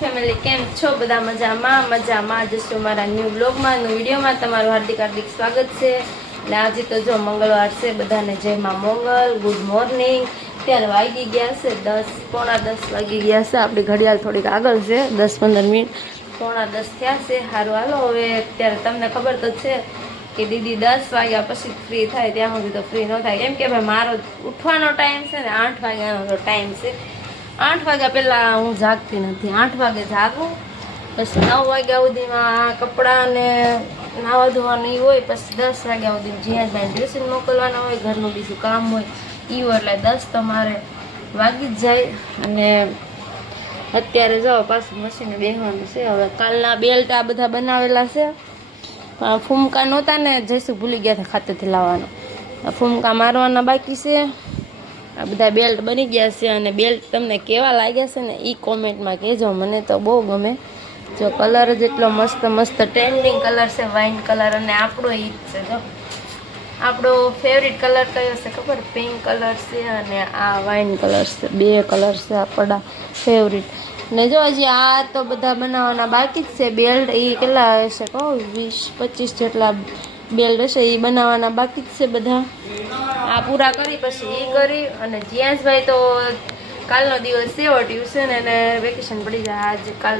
Family કેમ છો બધા મજામાં જશો મારા ન્યૂ બ્લોગમાં ન્યૂ વિડીયોમાં તમારું હાર્દિક સ્વાગત છે। એટલે આજે તો જો મંગળવાર છે, બધાને જય માં મંગલ, ગુડ મોર્નિંગ। ત્યારે વાગી ગયા છે 10 પોણા 10 વાગી ગયા છે। આપણી ઘડિયાળ થોડીક આગળ છે, 10-15 મિનિટ પોણા 10 થયા છે। સારું હાલો હવે અત્યારે તમને ખબર તો છે કે દીદી 10 વાગ્યા પછી ફ્રી થાય, ત્યાં સુધી તો ફ્રી ન થાય, કેમ કે ભાઈ મારો ઉઠવાનો ટાઈમ છે ને 8 વાગ્યાનો ટાઈમ છે। 8 વાગ્યા પહેલાં હું જાગતી નથી, 8 વાગે જાગું, પછી 9 વાગ્યા સુધીમાં કપડાં ને નાવા ધોવાનું હોય, પછી 10 વાગ્યા સુધી જીયાભાઈને ટ્યુશન મોકલવાના હોય, ઘરનું બીજું કામ હોય એ હોય, એટલે 10 તો મારે વાગી જ જાય। અને અત્યારે જાઓ પાછું મશીને બેસવાનું છે। હવે કાલના બેલ્ટ આ બધા બનાવેલા છે, ફૂમકા નહોતા ને જઈશું ભૂલી ગયા હતા ખાતેથી લાવવાનો, ફૂમકા મારવાના બાકી છે। આ બધા બેલ્ટ બની ગયા છે, અને બેલ્ટ તમને કેવા લાગ્યા છે ને એ કોમેન્ટમાં કહેજો, મને તો બહુ ગમે। જો કલર જ એટલો મસ્ત ટ્રેન્ડિંગ કલર છે, વાઇન કલર, અને આપણો એ જ છે। જો આપણો ફેવરિટ કલર કયો છે ખબર? પિંક કલર છે અને આ વાઇન કલર છે, બે કલર છે આપણા ફેવરિટ। ને જો હજી આ તો બધા બનાવવાના બાકી જ છે બેલ્ટ, એ કેટલા હશે કહું 20-25 જેટલા બેલ્ટ હશે, એ બનાવવાના બાકી જ છે બધા। આ પૂરા કરી પછી એ કરી, અને જીયાસભાઈ તો કાલનો દિવસ છે ટ્યુશન, અને વેકેશન પડી જાય, આજ કાલ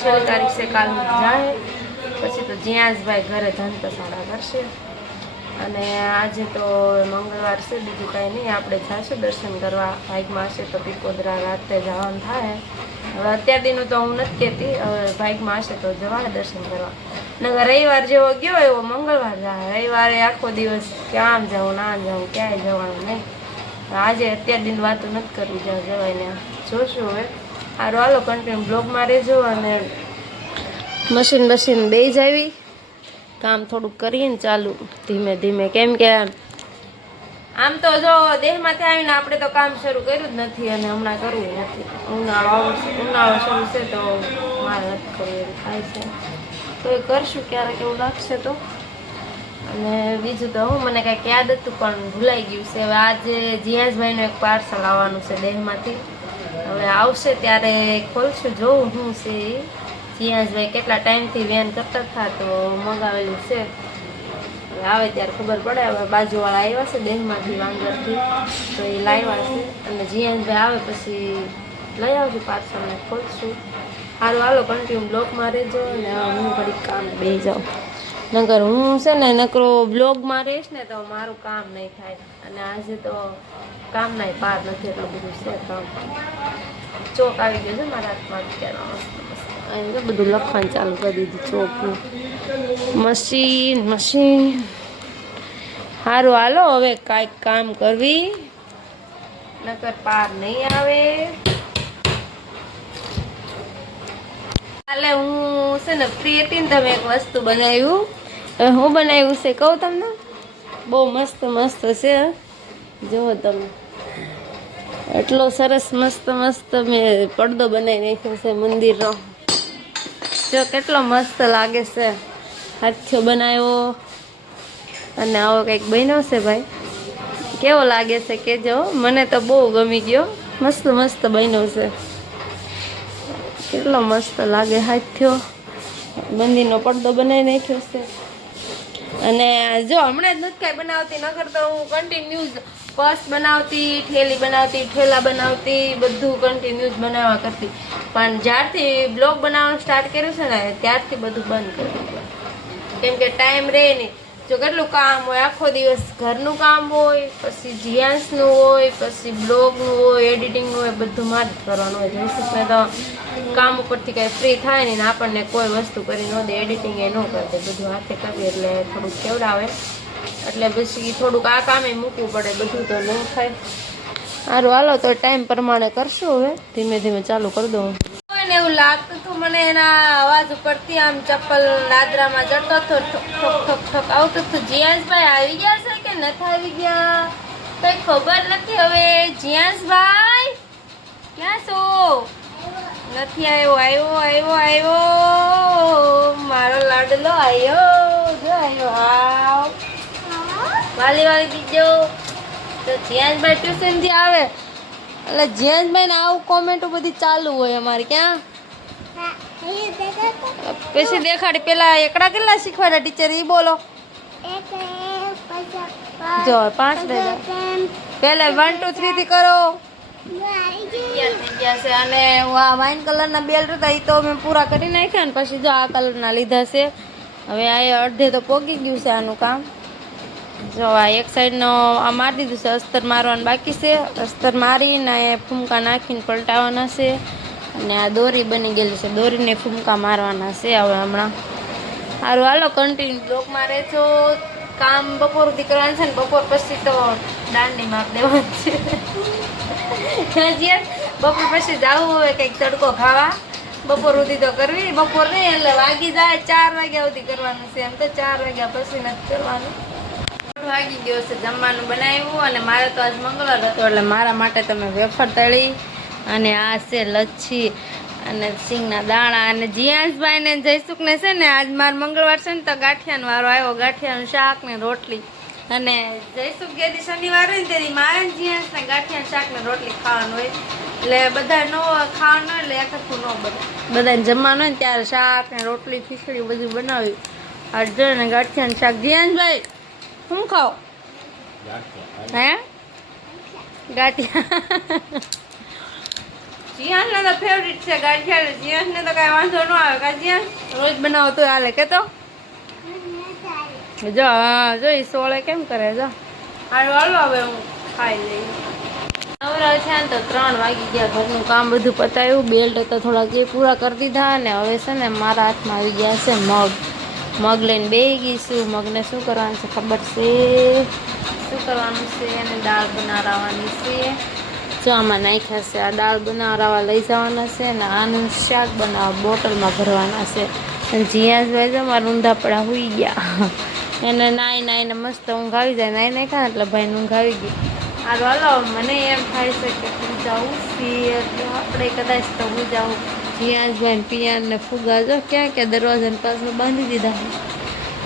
છેલ્લી તારીખ છે, કાલ જાય પછી તો જીયાસભાઈ ઘરે ધનપસાડા કરશે। અને આજે તો મંગળવાર છે, બીજું કાંઈ નહીં, આપણે જઈશું દર્શન કરવા, ભાઈકમાં હશે તો પીપોદરા રાતે જવાનું થાય। હવે અત્યાર દીનું તો હું નથી કહેતી, હવે ભાઈકમાં હશે તો જવાય દર્શન કરવા, નકર રવિવાર જેવો ગયો એવો મંગળવાર જાય, રવિવારે આખો દિવસ ક્યાં જાઉં ના જાઉં, ક્યાંય જવાનું નહીં। આજે અત્યાર દિન વાતો નથી કરવી, જ્યાં જવાય ને જોશું હવે। સારું હાલો કન્ટિન્યુ બ્લોગમાં રહેજો, અને મશીન બે જ આવી, કામ થોડુંક કરીને ચાલુ ધીમે ધીમે, કેમ કે આમ તો જો દેહમાંથી આવીને આપણે તો કામ શરૂ કર્યું જ નથી, અને હમણાં કરવું નથી, ઉનાળો શરૂ છે તો મારે નથી કરવું એવું થાય છે, તો એ કરશું ક્યારેક એવું લાગશે તો। અને બીજું તો હું મને કાંઈક યાદ હતું પણ ભૂલાઈ ગયું છે। હવે આજે જીયાસભાઈનું એક પાર્સલ આવવાનું છે દેહમાંથી, હવે આવશે ત્યારે ખોલશું, જોઉં શું છે એ। જીયાસભાઈ કેટલા ટાઈમથી વેન કરતા હતા તો મગાવેલું છે, હવે આવે ત્યારે ખબર પડે। હવે બાજુવાળા આવ્યા છે દેહમાંથી વાંદરથી, તો એ લાવ્યા છે, અને જીયાસભાઈ આવે પછી લઈ આવજો પાર્સલ ને ખોલશું। સારું હાલો કન્ટિન્યુ બ્લોગમાં રહેજો, અને હું ઘડીક કામ બેસી જાઉં, નકર હું છે ને નકરો બ્લોગમાં રહીશ ને તો મારું કામ નહીં થાય, અને આજે તો કામના પાર નથી, એટલું બધું છે કામ। ચોક આવી ગયો છે મારા હાથમાં અત્યારે, મસ્ત બધું લખવાનું ચાલુ કરી દીધું ચોકનું, મશીન। સારું હાલો હવે કાંઈક કામ કરવી, નકર પાર નહીં આવે। કાલે હું છે ને ફ્રી હતી ને, તમે એક વસ્તુ બનાવ્યું, હું બનાવ્યું છે કહું તમને, બહુ મસ્ત છે, જુઓ તમે, એટલો સરસ મસ્ત મેં પડદો બનાવી નાખ્યો છે મંદિરનો, જો કેટલો મસ્ત લાગે છે, હાથથી બનાવ્યો, અને આવો કંઈક બન્યો છે ભાઈ, કેવો લાગે છે કહેજો, મને તો બહુ ગમી ગયો, મસ્ત બન્યો છે, કેટલો મસ્ત લાગે, હાથથી મંદિરનો પડદો બનાવી નાખ્યો છે। અને જો હમણાં જ નથી કાંઈ બનાવતી, નકર તો હું કન્ટિન્યુ પર્સ બનાવતી, થેલી બનાવતી, ઠેલા બનાવતી, બધું કન્ટિન્યુ બનાવવા કરતી, પણ જ્યારથી બ્લોગ બનાવવાનું સ્ટાર્ટ કર્યું છે ને ત્યારથી બધું બંધ કરી દીધું, કેમ કે ટાઈમ રહે નહીં, જો કેટલું કામ હોય, આખો દિવસ ઘરનું કામ હોય, પછી જીયાસનું હોય, પછી બ્લોગનું હોય, એડિટિંગનું હોય, બધું મારે જ કરવાનું હોય। જઈશું તો કામ ઉપરથી કાંઈ ફ્રી થાય નહીં, ને આપણને કોઈ વસ્તુ કરી ન દે, એડિટિંગ એ ન કરી દે, બધું હાથે કરીએ એટલે થોડુંક કેવડાવે, એટલે પછી થોડુંક આ કામે મૂકવું પડે, બધું તો ન થાય। સારું હાલો તો ટાઈમ પ્રમાણે કરશું, હવે ધીમે ધીમે ચાલુ કરી દઉં। એવું લાગતું હતું મને એના અવાજ ઉપરથી, આમ ચપ્પલ દાદરામાં જતો હતો, ઠોક આવતું હતું। જીયાસભાઈ આવી ગયા છે કે નથી આવી ગયા કઈ ખબર નથી હવે। જીયાસભાઈ ક્યાં છો? નથી આવ્યો, મારો લાડલો આવ્યો, આવ વાલી દીજો। તો જીયાસભાઈ ટ્યુશન થી આવે એટલે જીયાસભાઈ ને આવું કોમેન્ટો બધી ચાલુ હોય અમારે, ક્યાં પછી દેખાડી. પેલા એકડા કેટલા શીખવાડ્યા ટીચર ઈ બોલો. જો 5 દે પેલા 1 2 3 થી કરો. અને આ વાઇન કલરના બેલ્ટ હતા એ તો મેં પૂરા કરી નાખ્યા ને પછી જો આ કલરના લીધા છે. હવે આ અડધે તો પોગી ગયું છે આનું કામ. જો આ એક સાઈડનો આ મારી દીધું છે, અસ્તર મારવાનું બાકી છે. અસ્તર મારીને ફૂમકા નાખીને પલટાવવાના છે. અને આ દોરી બની ગયેલી છે, દોરીને ફૂમકા મારવાના છે હવે હમણાં. સારું હાલો કન્ટિન્યુ બ્લોકમાં રહેજો. કામ બપોર સુધી કરવાનું છે ને બપોર પછી તો દાંડી માપ દેવાનું છે. બપોર પછી જવું હોય કંઈક તડકો ખાવા. બપોર સુધી તો કરવી, બપોર નહીં એટલે વાગી જાય 4 વાગ્યા સુધી કરવાનું છે. એમ તો 4 વાગ્યા પછી નથી કરવાનું. વાગી ગયો છે, જમવાનું બનાવ્યું. અને મારે તો આજ મંગળવાર હતો એટલે મારા માટે તમે વેફર તળી અને આ છે લચ્છી અને સિંગના દાણા. અને જીયાંશભાઈ ને જયસુખને છે ને આજ મારે મંગળવાર છે ને તો ગાંઠિયાનો વારો આવ્યો. ગાંઠિયાનું શાક ને રોટલી. અને જયસુખ ગયેલી શનિવારે ને તેથી મારે જીયાંશને ગાંઠિયાનું શાક ને રોટલી ખાવાનું હોય એટલે બધા નો ખાવાનું હોય એટલે એક આખું ન બને. બધાને જમવાનું હોય ને ત્યારે શાક ને રોટલી ખીચડી બધું બનાવ્યું. આ જો ને ગાંઠિયાનું શાક. જીયાંશભાઈ શું ખાઓ? હે ગાંઠિયા. જીયાંશને તો ફેવરિટ છે ગાંઠિયા. જીયાંશને તો કાંઈ વાંધો ન આવે. કા જીયાંશ રોજ બનાવો તો હાલે કે તો જો. હા જો એ સોળે કેમ કરે જો. હારું હાલો હવે હું ખાઈ લઈ. નવરા છે ને તો 3 વાગી ગયા. ઘરનું કામ બધું પતાવ્યું. બેલ્ટ તો થોડાક એ પૂરા કરી દીધા. અને હવે છે ને મારા હાથમાં આવી ગયા છે મગ લઈને બેસી ગઈશું. મગને શું કરવાનું છે ખબર છે? શું કરવાનું છે? અને દાળ બનાવવાની છે. જો આમાં નાખ્યા છે. આ દાળ બનાવવા લઈ જવાના છે. અને આનું શાક બનાવવા બોટલમાં ભરવાના છે. અને જીયાંશભાઈ તો મારા ઊંધા પડા સુઈ ગયા. એને નાઈને મસ્ત ઊંઘ આવી જાય. નાઈ ખાને એટલે ભાઈને ઊંઘ આવી ગઈ. હારું હાલો મને એમ થાય છે કે હું જાઉં છીએ એટલે આપણે કદાચ તો હું જાઉં. જીયાંશભાઈ ને પિયાને ફુગા જો ક્યાં દરવાજાને પાછળ બાંધી દીધા.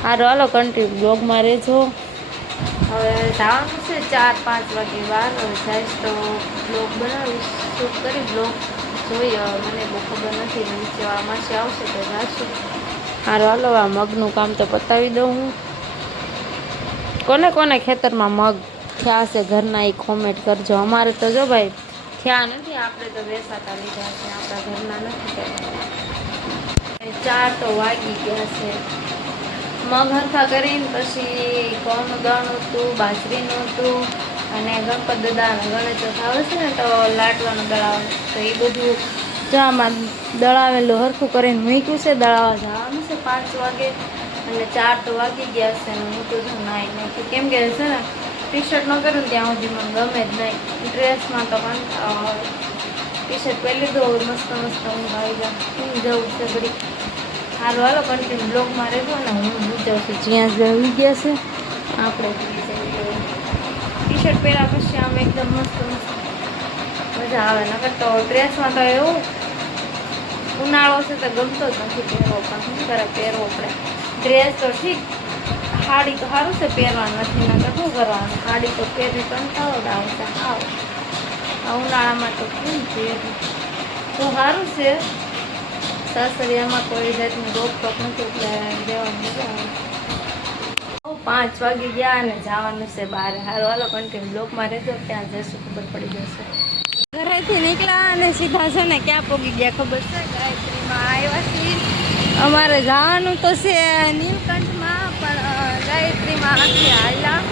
હારું હાલો કન્ટિન્યુ બ્લોગમાં રહેજો. હવે જવાનું છે 4-5 વાગે વાર. હવે જઈશ તો બ્લોગ બનાવીશ, શૂટ કરી બ્લોગ જોઈએ. મને બહુ ખબર નથી. નીચે માસી આવશે તો જાશું. હારું હાલો આ મગનું કામ તો પતાવી દઉં હું. કોને કોને ખેતરમાં મગ થયા છે ઘરના એ કોમેન્ટ કરજો. અમારે તો જો ભાઈ થયા નથી, આપણે તો વેસાતા લીધા છે, આપણા ઘરના નથી કર્યા. 4 તો વાગી ગયા છે. મગ હરખા કરીને પછી ઘઉંનું દળનું હતું, બાજરીનું હતું. અને ગણપત દાદાને ગણેશ ચોથ આવે છે ને તો લાડવાનું દળાવવાનું તો એ બધું જો આમાં દળાવેલું હરખું કરીને મૂક્યું છે. દળાવવા જવાનું છે 5 વાગે. અને 4 તો વાગી ગયા છે. અને હું તો નાઈ નાખી કેમ કે છે ને ટી શર્ટ ન કરું ત્યાં સુધી મને ગમે જ નહીં. ડ્રેસમાં તો ટી શર્ટ પહેરી લીધું. મસ્ત ઊંઘ આવી જાય. જવું છે બધી. સારું હાલો કન્ટિન્યુ બ્લોગમાં રહેજો. ને હું જાઉં છું. જ્યાં જઈ ગયા છે આપણે ટી શર્ટ પહેર્યા પછી આમ એકદમ મસ્ત મજા આવે. નકર તો ડ્રેસમાં તો એવું ઉનાળો છે તો ગમતો જ નથી પહેરવો. પણ શું કરે પહેરવો પડે. ડ્રેસ તો ઠીક, સાડી તો સારું છે પહેરવાનું નથી. નકર શું કરવાનું, સાડી તો પહેરી કંટાળો જ આવશે. આ ઉનાળામાં તો કેમ પહેરવું તો સારું છે. સાસરિયામાં કોઈ જાતની રોકટોક નથી એટલે દેવાનું મજા આવે. 5 વાગી ગયા અને જવાનું છે બહાર. સારું હાલો કન્ટિન્યુ બ્લોકમાં રહેજો. ત્યાં જશું ખબર પડી જશે. ઘરેથી નીકળ્યા અને સીધા છે ને ક્યાં પહોંચી ગયા ખબર છે? ગાયત્રીમાં આવ્યા છીએ. અમારે જવાનું તો છે નીલકંઠમાં, પણ ગાયત્રીમાં આખી હાલ્યા.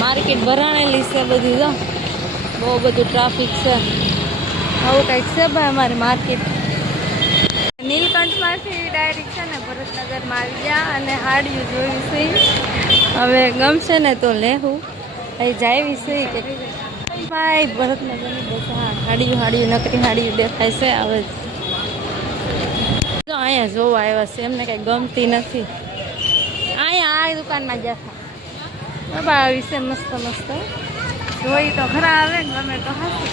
માર્કેટ ભરાણેલી છે બધી. જો બહુ બધું ટ્રાફિક છે. આવું કંઈક છે ભાઈ અમારી માર્કેટ. નીલકંઠમાંથી ડાયરેક્ટ છે ને ભરતનગરમાં આવી ગયા. અને હાડીઓ જોઈ છે. હવે ગમશે ને તો લેવું. અહીં જાવી છે કે ભાઈ ભરતનગરની બસ. હા હાડીઓ નકરી હાડીઓ દેખાય છે. હવે જો અહીંયા જોવા આવ્યા છે. એમને કંઈ ગમતી નથી. અહીંયા આ દુકાનમાં જતા બાબા આવી છે મસ્ત જોઈ તો ખરા આવે ને ગમે તો હાથું.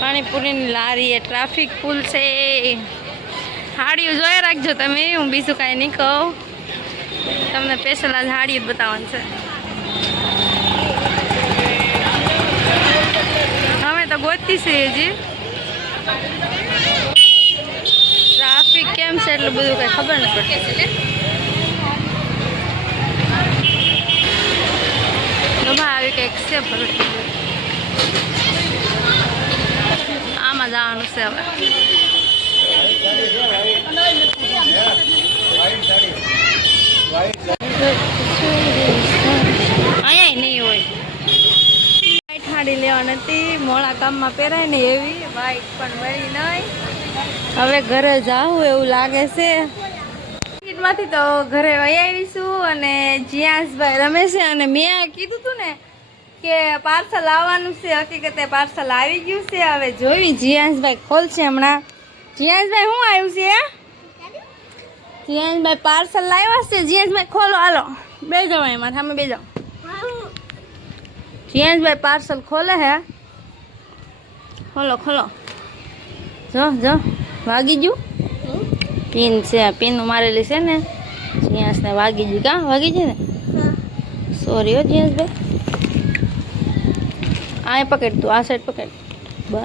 પાણીપુરીની લારી એ ટ્રાફિક ફૂલ છે. હાડીઓ જોઈ રાખજો તમે. હું બીજું કાંઈ નહીં કહું. તમને સ્પેશિયલ આજ હાડીઓ જ બતાવવાનું છે. અમે તો ગોતતી છે હજી ટ્રાફિક કેમ છે એટલું બધું કઈ ખબર નથી પડતી આવી કંઈક છે આમાં જવાનું છે હવે અહીંયા નહીં હોય વાઈટ હાડી લેવાની હતી મોડા કામમાં પહેરાય ને એવી વાઈટ પણ મળી નહીં હવે ઘરે જાવું એવું લાગે છે માંથી તો ઘરે વહી આવીશું અને જીયાસભાઈ રમે છે અને મેં કીધું હતું ને કે પાર્સલ આવવાનું છે હકીકતે પાર્સલ આવી ગયું છે હવે જોઈ જીયાસભાઈ ખોલશે હમણાં જીયાસભાઈ શું આવ્યું છે જીયાસભાઈ પાર્સલ લાવ્યા છે જીયાસભાઈ ખોલો હાલો બે જાઓ એમાં સામે બે જાઓ જીયાસભાઈ પાર્સલ ખોલે હે ખોલો ખોલો જો વાગી ગયું પિન છે પિન મારેલી છે ને જીયાસને વાગી ગયું કાં વાગી છે ને સોરી હો જીયાસભાઈ આ પકડ તું આ સાઈડ પકડ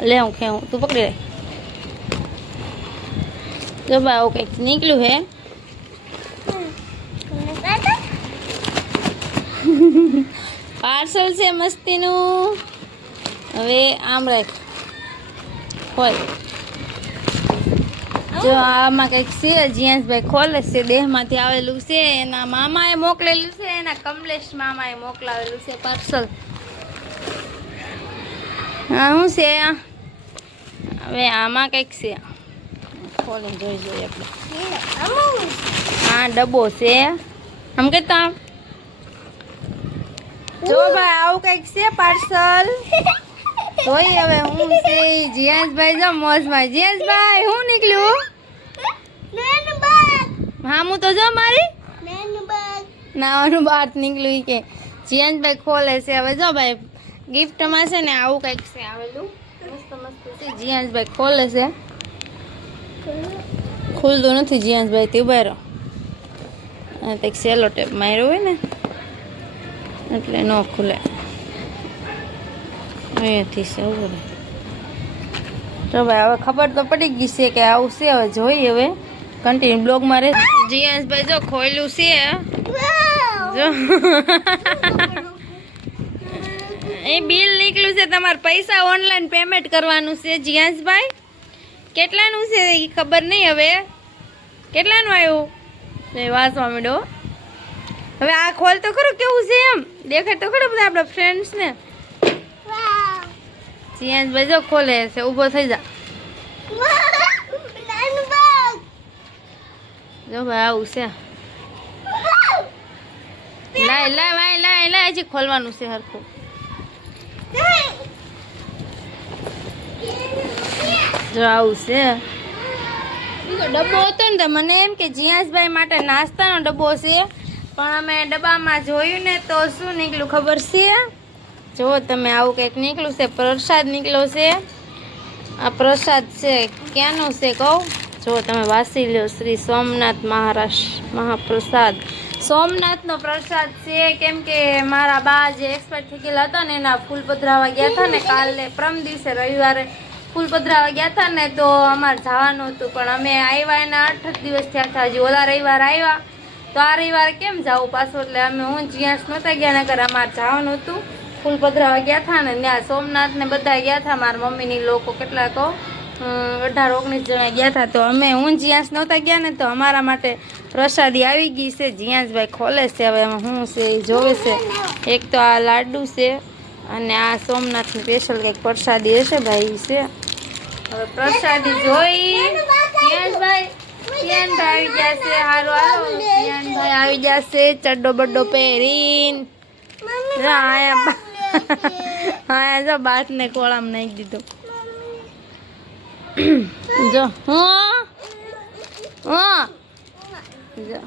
લે હું ખેવું તું પકડી લે જો બા આવું કંઈક નીકળ્યું હે પાર્સલ છે મસ્તીનું હવે આમ રાખ ખોલ જો આમાં કંઈક છે જીયાસભાઈ ખોલે છે દેહમાંથી આવેલું છે એના મામાએ મોકલેલું છે એના કમલેશ મામાએ મોકલાવેલું છે પાર્સલ હા શું છે હવે આમાં કંઈક છે ખોલીને જોઈ જોઈએ આપણે હા ડબ્બો છે આમ કહેતા જો ભાઈ આવું કંઈક છે પાર્સલ જોઈ હવે હું છે જીયાસભાઈ જો મોજમાં જીયાસભાઈ શું નીકળ્યું હા હું તો જો મારી નાવાનું બાત નીકળ્યું કે જીયાસભાઈ ખોલે છે હવે જો ભાઈ ગિફ્ટમાં છે ને આવું કંઈક છે આવેલું મસ્ત મસ્ત છે જીયાસભાઈ ખોલે છે ખુલતું નથી જીયાસભાઈ તે ઉભા રહો અને કંઈક સેલો ટેપ માર્યો હોય ને એટલે ન ખુલે અહીંયાથી છે ઉભું તો ભાઈ હવે ખબર તો પડી ગઈ છે કે આવું છે હવે જોઈએ હવે કન્ટિન્યુ બ્લોગમાં રહે જીયાસભાઈ જો ખોલ્યું છે જો એ બિલ નીકળ્યું છે તમારે પૈસા ઓનલાઈન પેમેન્ટ કરવાનું છે જીયાસભાઈ કેટલાનું છે એ ખબર નહીં હવે કેટલાનું આવ્યું નહીં વાંચવા માંડો હવે આ ખોલ તો ખરું કેવું છે એમ દેખાય તો ખરું બધા આપણા ફ્રેન્ડ્સને જીયાસભાઈ જો ખોલે છે ઊભો થઈ જા જો ભાઈ આવું છે લાય હજી ખોલવાનું છે હરખું જો આવું છે બીજો ડબ્બો હતો ને તો મને એમ કે જીયાસભાઈ માટે નાસ્તાનો ડબ્બો છે પણ અમે ડબ્બામાં જોયું ને તો શું નીકળ્યું ખબર છે જો તમે આવું કંઈક નીકળ્યું છે પ્રસાદ નીકળ્યો છે આ પ્રસાદ છે ક્યાંનો છે કહું જો તમે વાંચી લો શ્રી સોમનાથ મહાપ્રસાદ સોમનાથનો પ્રસાદ છે કેમ કે મારા બા જે એક્સપાયર થઈ ગયેલા હતા ને એના ફૂલ પધરાવા ગયા હતા ને કાલે પરમ દિવસે રવિવારે ફૂલ પધરાવા ગયા હતા ને તો અમારે જવાનું હતું પણ અમે આવ્યા એના 8 દિવસ થયા હતા હજી ઓલા રવિવાર આવ્યા તો આ રવિવારે કેમ જવું પાછું એટલે અમે હું જીયાસ નહોતા ગયા નગર અમારે જવાનું હતું ફૂલ પધરાવા ગયા હતા ને ત્યાં સોમનાથ ને બધા ગયા હતા મારા મમ્મીની લોકો કેટલાક 18-19 જણા ગયા હતા તો અમે હું જીયાસ નહોતા ગયા ને તો અમારા માટે પ્રસાદી આવી ગઈ છે જીયાસભાઈ ખોલે છે હવે એમાં શું છે એ જોવે છે એક તો આ લાડુ છે અને આ સોમનાથની સ્પેશિયલ કંઈક પ્રસાદી હશે ભાઈ છે હવે પ્રસાદી જોઈ જીયાસભાઈ આવી ગયા છે હાલો હાલો જીયાસભાઈ આવી ગયા છે ચડ્ડો બડ્ડો પહેરીને હા જો બાટને કોળામાં નાખી દીધું જો હું જો